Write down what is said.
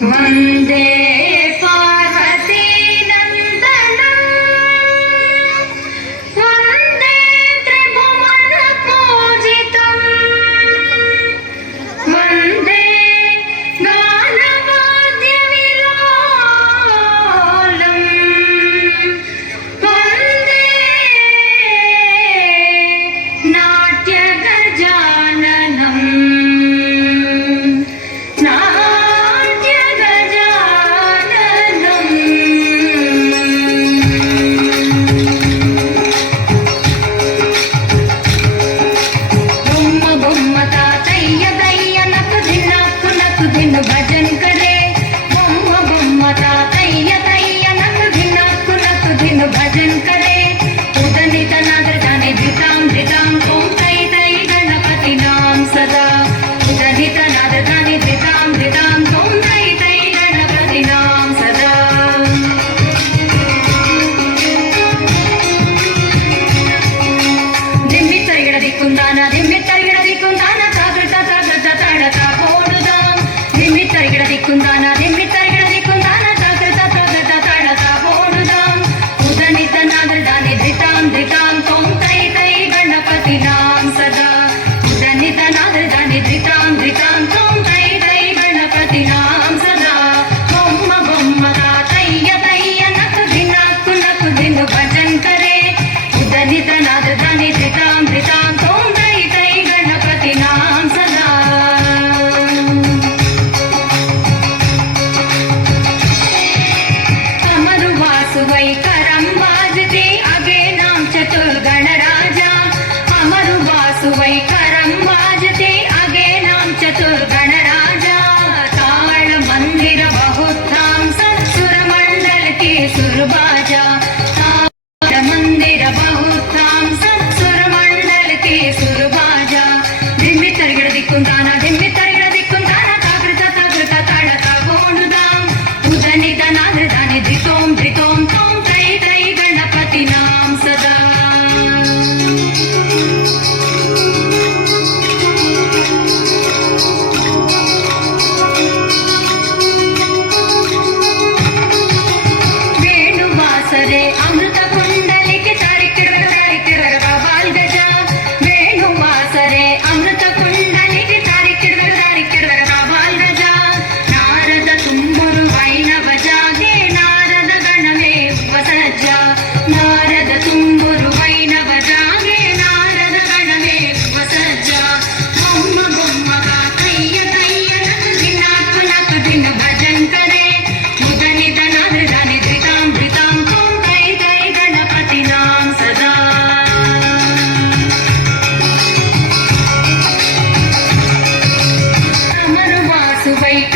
वन्दे पार्वती नन्दनं वन्दे त्रिभुवन पूजितं वन्दे गानवाद्यविलोलं वन्दे नाट्यगजाननम् भजन करे बम्मा बम्मा तातैया तैया नक धिनक भजन करे उदनित नादर जाने धिताम धिताम तुम तै तै गणपति नाम सदा उदनित नादर जाने धिताम धिताम तुम तै तै गणपति नाम सदा दिम्मि तरिगडदि कुंदाना तागृत तागृत ताडता कोडुदाम तरिगडदि कुंदाना तागृत तागृत ताडता कोडुदाम उदनित नादर जाने धिताम धिताम तुम तै तै गणपति नाम सदा उदनित नादर जाने धिताम धिताम तुम तै तै गणपति नाम सदा बम्म बम्म तातैया तैया नक धिन भजन करे उदनित नादर जाने धिताम धिताम तुम तै तै गणपति नाम सदा वैकरं वाजते अगे नाम चतुर्गणराजा अमरु वासु वैकरं वाजते अगे नाम चतुर्गणराजा ताल मंदिर बहुधाम सत्सुर मंडल के सुरबाजा ताल मंदिर बहुधाम सत्सुर मंडल के सुरबाजा दिम्मि तरिगडदि कुंदाना तागृत तागृत ताडता कोडुदाम उदनित नादर जाने धितोम धितोम तुम तै तै गणपति नाम सदा वेणुवासरे अमृत कुंडलिके तारिकिरर बाल गजा वेणुवासरे अमृत कुंडलिके तारिकिरर बाल गजा नारद तुम्बुरु वैनव जागे नारद गणवे उपसज्ज नारद तुम्बुरु वैनव जागे नारद गणवे उपसज्ज बम्म बम्म तातैया तैया नक धिन भजन करे उदनित नादर जाने धिताम धिताम तुम तै तै गणपति नाम सदा अमर वासु वैक